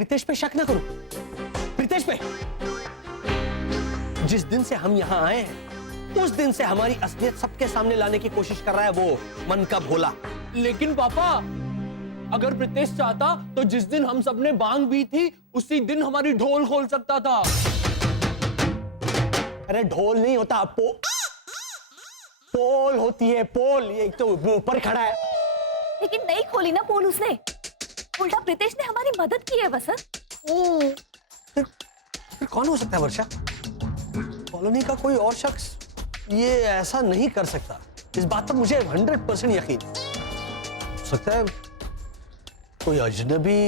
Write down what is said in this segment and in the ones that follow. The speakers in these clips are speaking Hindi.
प्रीतेश पे शक ना करो, प्रीतेश पे। जिस दिन से हम यहाँ आए हैं उस दिन से हमारी असलियत सबके सामने लाने की कोशिश कर रहा है वो मन का भोला। लेकिन पापा, अगर प्रीतेश चाहता तो जिस दिन हम सबने बांग पी थी उसी दिन हमारी ढोल खोल सकता था। अरे ढोल नहीं होता, पोल होती है, पोल। ये तो ऊपर खड़ा है। लेकिन नहीं खोली ना पोल उसने, उल्टा प्रीतेश ने हमारी मदद की है वसंत। फिर कौन हो सकता है वर्षा? कॉलोनी का कोई और शख्स ये ऐसा नहीं कर सकता। इस बात पर मुझे 100% यकीन। हो सकता है कोई अजनबी।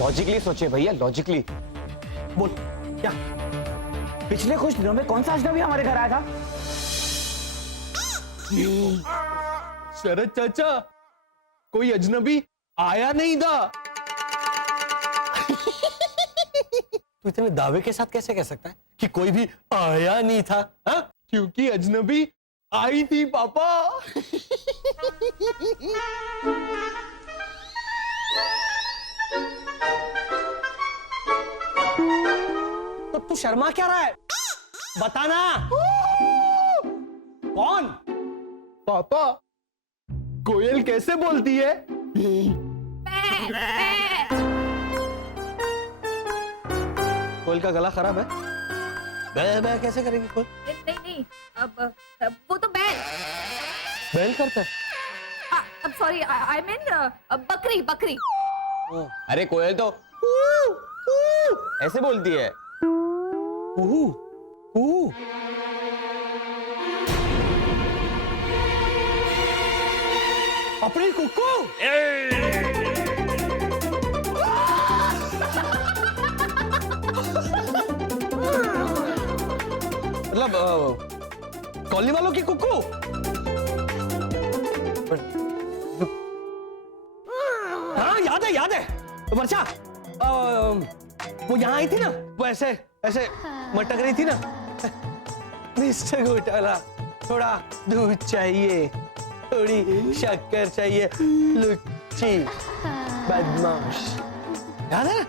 लॉजिकली सोचिए भैया, लॉजिकली। बोल क्या? पिछले कुछ दिनों में कौन सा अजनबी हमारे घर आया था? शरद चाचा, कोई अजनबी आया नहीं था। तू इतने दावे के साथ कैसे कह सकता है कि कोई भी आया नहीं था? हा? क्योंकि अजनबी आई थी पापा। तो तू शर्मा क्या रहा है? बताना कौन? पापा, कोयल कैसे बोलती है? कोयल का गला खराब है। बै बै कैसे करेगी कोयल? नहीं नहीं, अब वो तो बैल। बैल करता है। अब सॉरी, आई मीन बकरी बकरी। अरे कोयल तो ऐसे बोलती है। अपनी कुक्कू। मतलब कॉलोनी वालों की कुक्कू। हाँ याद है वर्षा। वो यहाँ आई थी ना, वो ऐसे ऐसे मटक रही थी ना। मिस्टर घोटाला, थोड़ा दूध चाहिए, थोड़ी शक्कर चाहिए, लुच्ची बदमाश। याद है ना?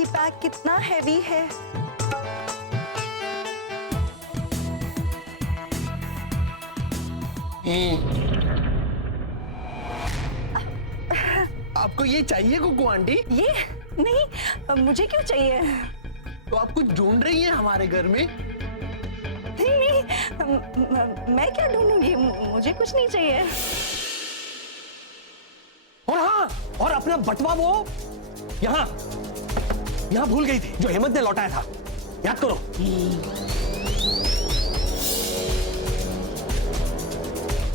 ये बैग कितना हैवी है। आपको ये चाहिए कुकू आंटी? ये नहीं, मुझे क्यों चाहिए? तो आप कुछ ढूंढ रही हैं हमारे घर में? नहीं, मैं क्या ढूंढूंगी, मुझे कुछ नहीं चाहिए। और हाँ, और अपना बटवा वो यहाँ भूल गई थी जो हेमंत ने लौटाया था। याद करो।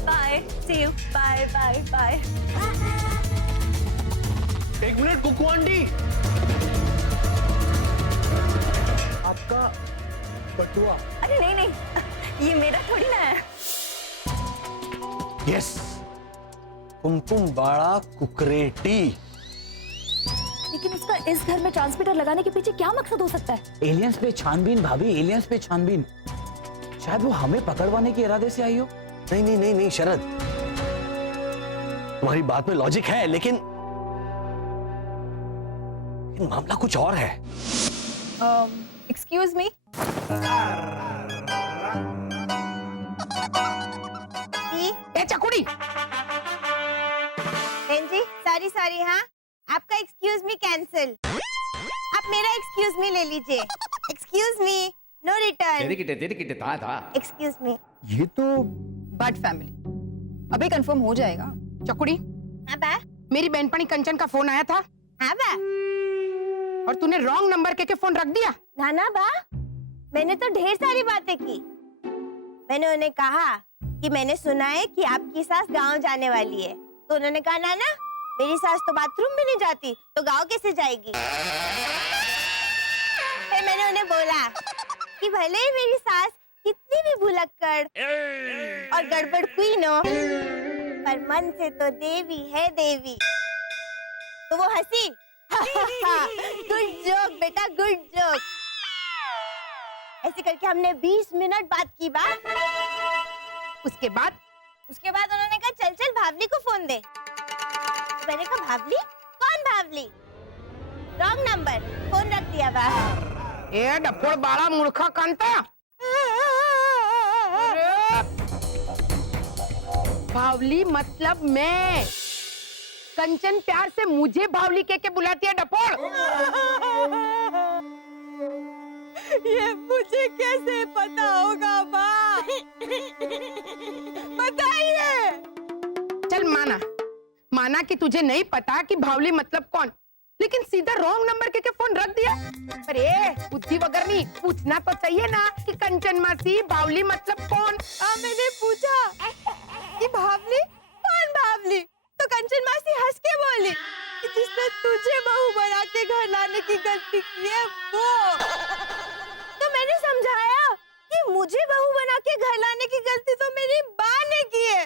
Bye, see you, bye bye bye. एक मिनट कुकू आंटी, आपका बटुआ। अरे नहीं, ये मेरा थोड़ी ना है। यस, कुमकुम बाड़ा कुकरेटी। लेकिन उसका इस घर में ट्रांसमीटर लगाने के पीछे क्या मकसद हो सकता है? एलियंस पे छानबीन भाभी, एलियंस पे छानबीन। शायद वो हमें पकड़वाने के इरादे से आई हो। नहीं शरद, तुम्हारी बात में लॉजिक है, लेकिन मामला कुछ और है। Excuse me. चकुड़ी बहन जी, सॉरी हाँ, आपका एक्सक्यूज मी कैंसिल। आप मेरा एक्सक्यूज मी ले लीजिए। Excuse me, no return. था। Excuse me. ये तो बट फैमिली अभी कंफर्म हो जाएगा। चकुड़ी, हाँ बा। मेरी बहनपणी कंचन का फोन आया था हाँ बा। और तूने रॉन्ग नंबर के फोन रख दिया। ना बा, मैंने तो ढेर सारी बातें की। मैंने उन्हें कहा कि मैंने सुना है कि आपकी सास गांव जाने वाली है, तो उन्होंने कहा ना मेरी सास तो बाथरूम भी नहीं जाती, तो गांव कैसे जाएगी। फिर मैंने उन्हें बोला कि भले ही मेरी सास कितनी भी भुलक्कड़ और गड़बड़ क्वीन हो, पर मन से तो देवी है देवी। तो वो हंसी। गुड जोक बेटा, गुड जोक। ऐसे करके हमने 20 मिनट बात की बात। उसके बाद उन्होंने कहा चल चल भावली को फोन दे। मैंने कहा भावली? कौन भावली? रॉन्ग नंबर, फोन रख दिया बाहर। ए डफोड़ बाड़ा मूर्खा कांता। भावली मतलब मैं। कंचन प्यार से मुझे भावली के बुलाती है डफोड़। ये मुझे कैसे पता होगा माँ? बताइए। चल माना कि तुझे नहीं पता कि भावली मतलब कौन, लेकिन सीधा रॉन्ग नंबर के फोन रख दिया। अरे बुद्धि वगैरह नहीं, पूछना तो चाहिए ना कि कंचन मासी भावली मतलब कौन। मैंने पूछा कि भावली कौन भावली, तो कंचन मासी हंस के बोली कि जिसने तुझे बहू बना के घर लाने की गलती की है वो। तो मैंने समझाया कि मुझे बहू बना के घर लाने की गलती तो मेरी माँ ने की है,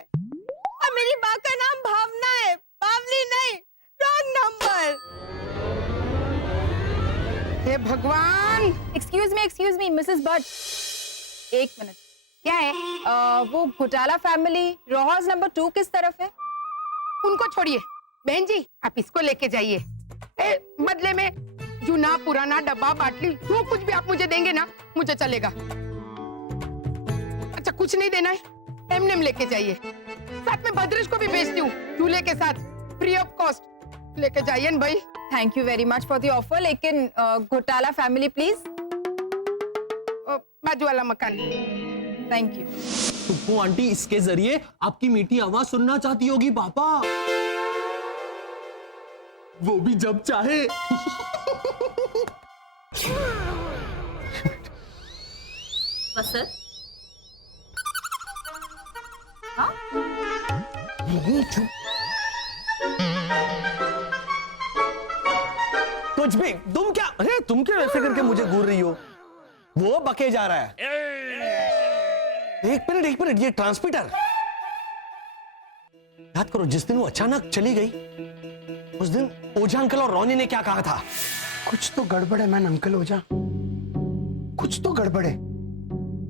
और मेरी माँ का नाम भावना है, बावली नहीं। Wrong number. हे भगवान। एक्सक्यूज मी मिसेस भट्ट, एक मिनट। क्या है? वो घोटाला फैमिली रोहास नंबर 2 किस तरफ है? उनको छोड़िए बहन जी, आप इसको लेके जाइए। बदले में जूना पुराना डब्बा बाटली जो कुछ भी आप मुझे देंगे ना, मुझे चलेगा। अच्छा कुछ नहीं देना है, एमनेम लेके जाइए। साथ में भद्रेश को भी भेजती हूँ दूल्हे के साथ, फ्री ऑफ कॉस्ट। लेके जाइए न भाई। Thank you very much for the offer, लेकिन घोटाला फैमिली प्लीज। बाजू वाला मकान। Thank you. टुप्पू आंटी इसके जरिए आपकी मीठी आवाज सुनना चाहती होगी पापा, वो भी जब चाहे। बसर कुछ भी। तुम क्या, अरे तुम क्या ऐसे करके मुझे घूर रही हो? वो बके जा रहा है। एक मिनट, ये ट्रांसमीटर याद करो, जिस दिन वो अचानक चली गई उस दिन ओझा अंकल और रोनी ने क्या कहा था? कुछ तो गड़बड़ है मैन अंकल ओझा, कुछ तो गड़बड़ है।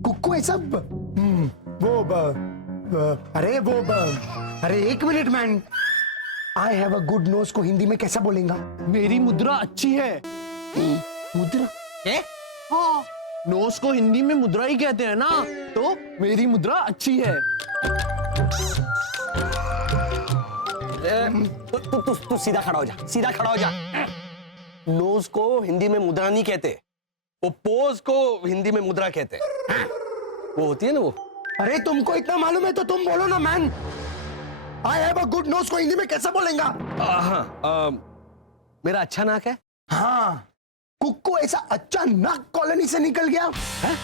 कुक्कू ऐसा अरे एक minute man, I have a good nose को हिंदी में कैसा बोलेगा? मेरी मुद्रा अच्छी है। मुद्रा? हाँ, नोज को हिंदी में मुद्रा ही कहते हैं ना, तो मेरी मुद्रा अच्छी है। तू सीधा खड़ा हो जा, सीधा खड़ा हो जा। नोज को हिंदी में मुद्रा नहीं कहते, वो पोज को हिंदी में मुद्रा कहते। वो होती है ना वो। अरे तुमको इतना मालूम है तो तुम बोलो ना man. I have a good nose को हिंदी में कैसा बोलेगा? मेरा अच्छा नाक है। हाँ, कुक्कू ऐसा अच्छा नाक कॉलोनी से निकल गया है?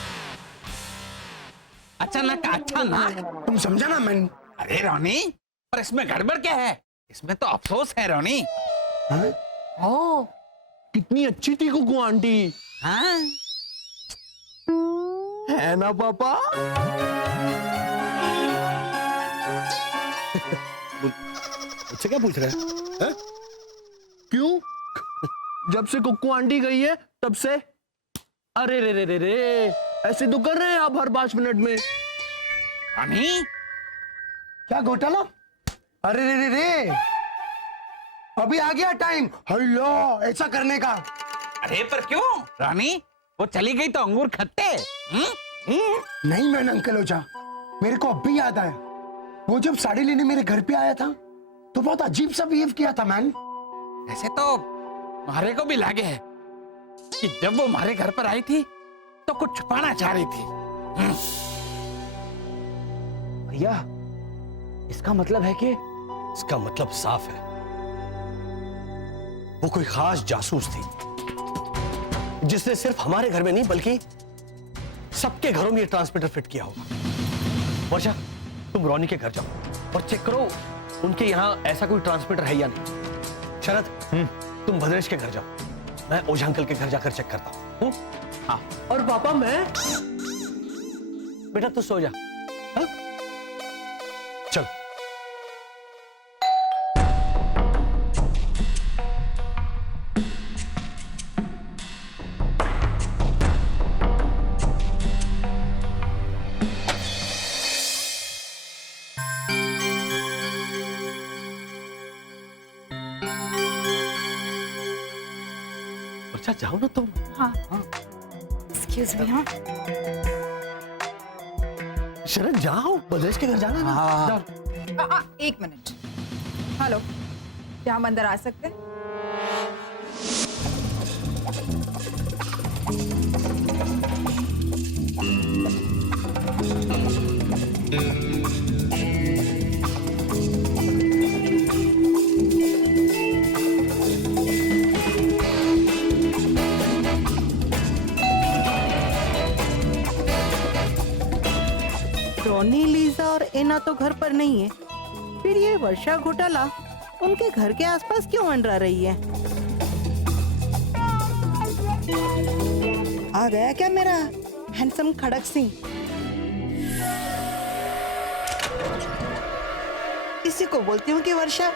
अच्छा नाक। तुम समझा ना मैन? अरे रोनी, पर इसमें गड़बड़ क्या है? इसमें तो अफसोस है रोनी। हाँ, कितनी अच्छी थी कुकू आंटी। हाँ? है ना पापा? मुझसे क्या पूछ रहे हैं? क्यों? जब से कुक्कू आंटी गई है तब से। अरे रे, ऐसे तो कर रहे हैं आप हर 5 मिनट में। रोनी, क्या घोटाला? अरे रे, अभी आ गया टाइम हेलो ऐसा करने का। अरे पर क्यों रोनी? वो चली गई तो अंगूर खट्टे। नहीं मैन अंकल ओझा, मेरे को अब भी याद आया, वो जब साड़ी लेने मेरे घर पे आया था तो बहुत अजीब सा बिहेव किया था मैन। ऐसे तो मारे को भी लगे है कि जब वो हमारे घर पर आई थी तो कुछ छुपाना चाह रही थी। भैया, इसका मतलब है कि इसका मतलब साफ है, वो कोई खास जासूस थी जिसने सिर्फ हमारे घर में नहीं बल्कि सबके घरों में ये ट्रांसमीटर फिट किया होगा। वर्षा, तुम रोनी के घर जाओ और चेक करो उनके यहाँ ऐसा कोई ट्रांसमीटर है या नहीं। शरद, तुम भद्रेश के घर जाओ, मैं ओझा अंकल के घर जाकर चेक करता हूँ। हाँ, और पापा मैं? बेटा तू सो जा। हाँ? चल। अच्छा जाओ ना तुम। हाँ एक्सक्यूज मी। हाँ शरद जाओ, बदेश के घर जाना ना। हाँ। जाओ। एक मिनट। हेलो, क्या हम अंदर आ सकते हैं? रॉनी, लीजा और एना तो घर पर नहीं है, फिर ये वर्षा घोटाला उनके घर के आसपास क्यों मंडरा रही है? आ गया क्या मेरा हैंडसम खड़क सिंह? इसी को बोलती हूँ कि वर्षा।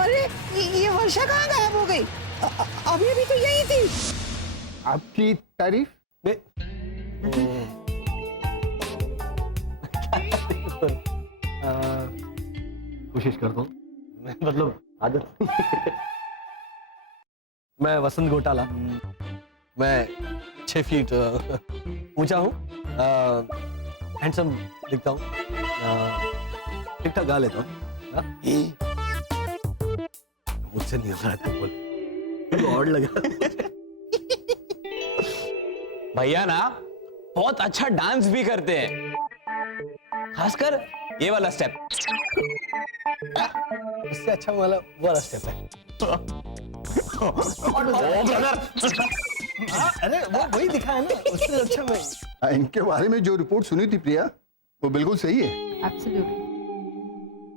अरे ये वर्षा कहाँ गायब हो गई? अभी अभी तो यही थी। आपकी तारीफ? कोशिश करता हूँ, मतलब आदत। मैं वसंत घोटाला, मैं 6 फीट ऊंचा हूँ, हैंडसम दिखता हूँ, ठीक ठाक गा लेता हूँ। मुझसे नहीं हो रहा था, बोल और लगा। भैया ना बहुत अच्छा डांस भी करते हैं, खासकर ये वाला स्टेप। इससे अच्छा वाला वाला स्टेप है। अरे वो वही दिखा है ना, उससे अच्छा मैं। इनके बारे में जो रिपोर्ट सुनी थी प्रिया, वो बिल्कुल सही है। Absolutely.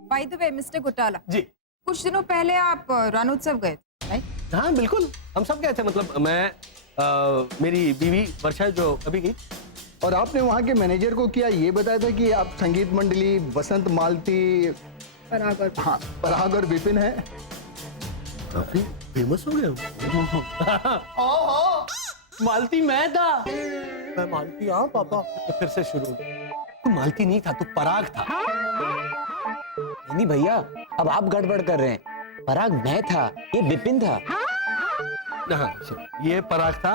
By the way mister घोटाला जी, कुछ दिनों पहले आप रणोत्सव गए थे, राइट? हाँ बिल्कुल, हम सब गए थे। मतलब मैं मेरी बीवी वर्षा जो अभी गई। और आपने वहाँ के मैनेजर को क्या ये बताया था कि आप संगीत मंडली वसंत मालती, पराग और हाँ पराग और विपिन है? काफी फेमस हो गए हो। मालती मैं था। मैं मालती, हाँ पापा। तो फिर से शुरू हो गया। तू मालती नहीं था, तू पराग था। नहीं भैया, अब आप गड़बड़ कर रहे हैं। पराग मैं था, ये विपिन था। हाँ, ये पराग था,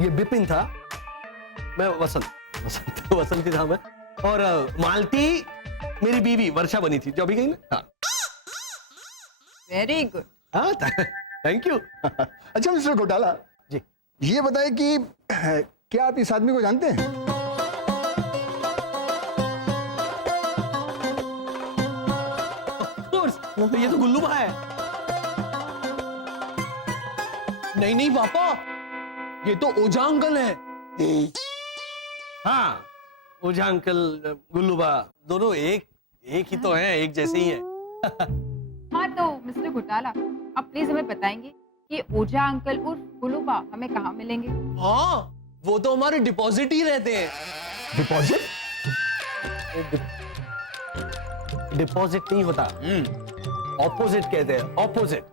ये विपिन था, मैं वसंत वसंत ही था मैं। और मालती मेरी बीवी वर्षा बनी थी, जो अभी गई ना। हाँ वेरी गुड। हाँ, थैंक यू। अच्छा मिस्टर घोटाला जी, ये बताए कि क्या आप इस आदमी को जानते हैं? तो ये तो गुल्लू भाई है। नहीं नहीं पापा, ये तो ओझा अंकल है। हाँ, ओझा अंकल, गुल्लूबा, दोनों एक ही तो हैं, एक जैसे ही हैं। हाँ तो मिस्टर घोटाला, आप प्लीज हमें बताएंगे कि ओझा अंकल उर्फ गुलूबा हमें कहाँ मिलेंगे? हाँ, वो तो हमारे डिपॉजिट ही रहते हैं। डिपॉजिट? डिपॉजिट नहीं होता, ऑपोजिट कहते हैं, ऑपोजिट।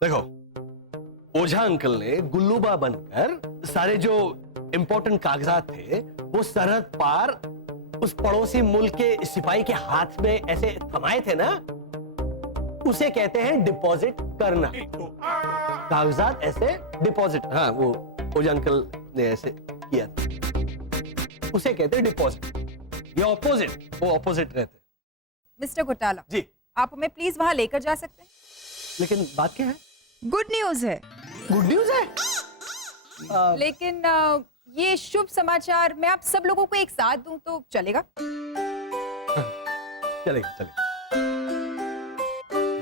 देखो, ओझा अंकल ने गुल्लूबा बनकर सारे जो इंपॉर्टेंट कागजात थे वो सरहद पार उस पड़ोसी मुल्क के सिपाही के हाथ में ऐसे थमाए थे ना, उसे कहते हैं डिपॉजिट करना। कागजात ऐसे डिपॉजिट, हाँ वो ओझा अंकल ने ऐसे किया था, उसे कहते हैं डिपॉजिट। ये ऑपोजिट, वो ऑपोजिट रहते हैं। मिस्टर घोटाला जी, आप हमें प्लीज वहां लेकर जा सकते हैं? लेकिन बात क्या है? गुड न्यूज है। गुड न्यूज है? लेकिन ये शुभ समाचार मैं आप सब लोगों को एक साथ दूं तो चलेगा? चलेगा चलेगा।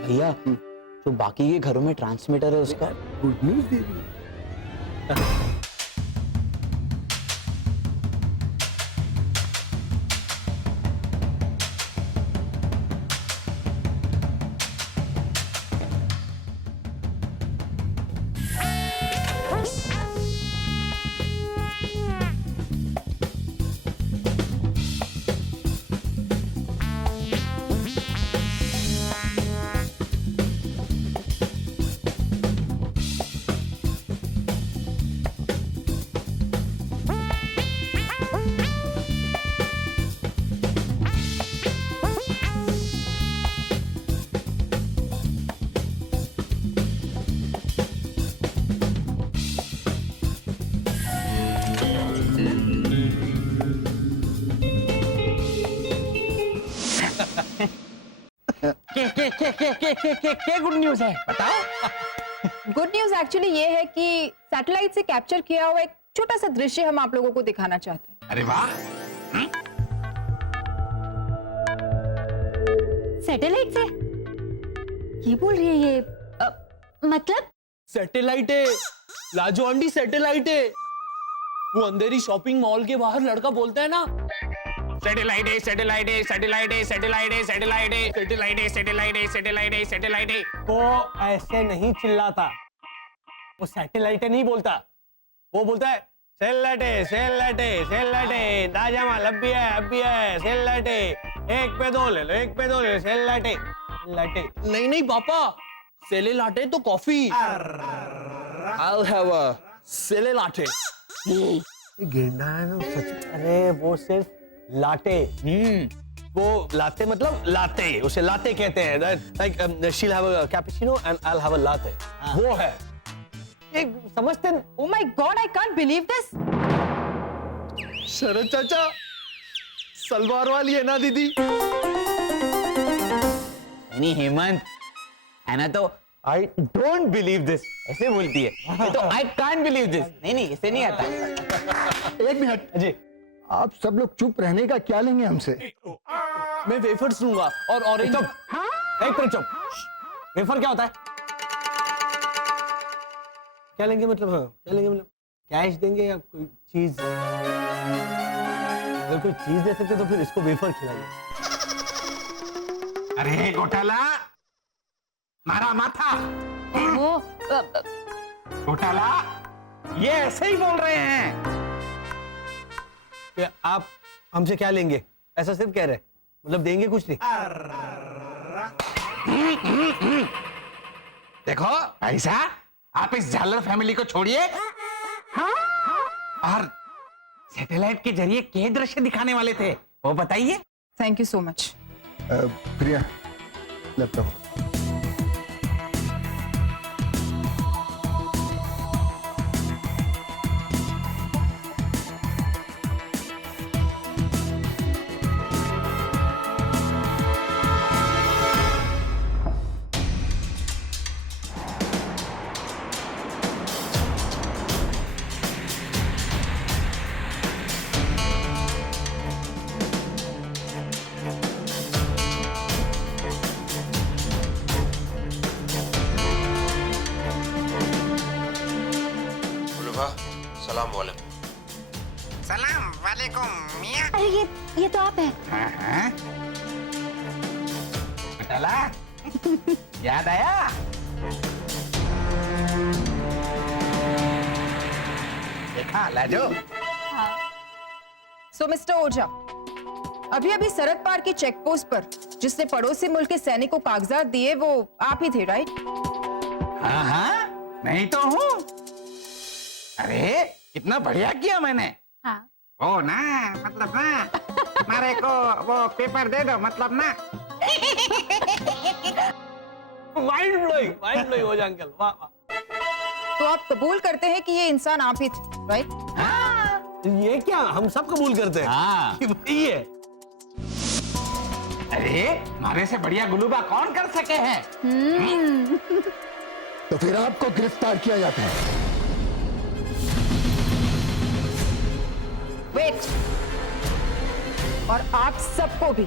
भैया, जो बाकी के घरों में ट्रांसमीटर है उसका गुड न्यूज दे दी। क्या गुड न्यूज़ है बताओ। गुड न्यूज एक्चुअली ये है कि सैटेलाइट से कैप्चर किया हुआ एक छोटा सा दृश्य हम आप लोगों को दिखाना चाहते हैं। अरे वाह। सैटेलाइट से ये बोल रही है ये मतलब सैटेलाइट है लाजो आंटी, सैटेलाइट है। वो अंधेरी शॉपिंग मॉल के बाहर लड़का बोलता है ना, सैटेलाइट है, सैटेलाइट है, सैटेलाइट है, सैटेलाइट है, सैटेलाइट है, सैटेलाइट है, सैटेलाइट है, सैटेलाइट है, सैटेलाइट है। वो ऐसे नहीं चिल्लाता, वो सैटेलाइट नहीं बोलता, वो बोलता है सेल्लाटे सेल्लाटे सेल्लाटे दाजामा लब्बी है अब्बी है सेल्लाटे एक पे दो ले लो, एक पे दो ले लो, सेल्लाटे लाटे। नहीं नहीं पापा, सेले लाटे तो कॉफी। I'll have a सेले लाटे। गेंडा है ना सच। अरे वो सिर्फ लाटे। वो लाते मतलब लाते, उसे लाते कहते हैं। Like she'll have a cappuccino and I'll have a latte। वो है एक समझते हैं। Oh my God, I can't believe this. शरद चाचा सलवार वाली है ना दीदी? नहीं हेमंत, है ना तो आई डोंट बिलीव दिस ऐसे बोलती है। ये तो आई कांट बिलीव दिस। नहीं ऐसे नहीं आता। एक मिनट जी, आप सब लोग चुप रहने का क्या लेंगे हमसे? मैं वेफर्स लूंगा और ऑरेंज। चुप, एक मिनट चुप। वेफर क्या होता है? क्या लेंगे मतलब? हाँ क्या लेंगे मतलब? कैश देंगे या कोई चीज? अगर कोई चीज दे सकते तो फिर इसको वेफर खिलाइए। अरे घोटाला मारा माथा। घोटाला ये ऐसे ही बोल रहे हैं। कि आप हमसे क्या लेंगे ऐसा सिर्फ कह रहे, मतलब देंगे कुछ नहीं? देखो ऐसा आप इस झालर फैमिली को छोड़िए और सैटेलाइट के जरिए क्या दृश्य दिखाने वाले थे वो बताइए। Thank you so much. Priya laptop. सलाम वालेकुम। सलाम वालेकुम मियां। अरे ये तो आप हैं। हाँ? घोटाला याद आया? देखा लाजो। So Mr. ओझा, अभी सरहद पार की चेक पोस्ट पर जिसने पड़ोसी मुल्क के सैनिक को कागजात दिए वो आप ही थे, राइट? हाँ नहीं तो हूँ। अरे कितना बढ़िया किया मैंने। हाँ। वो ना मतलब ना मारे को वो पेपर दे दो मतलब ना। माइंड ब्लोइंग हो जाए अंकल, वाह वाह। तो आप कबूल करते हैं कि ये इंसान आप ही थे, राइट? ये क्या हम सब कबूल करते हैं हाँ। कि वही है। अरे मारे से बढ़िया गुलूबा कौन कर सके हैं? तो फिर आपको गिरफ्तार किया जाता है। वेट, और आप सबको भी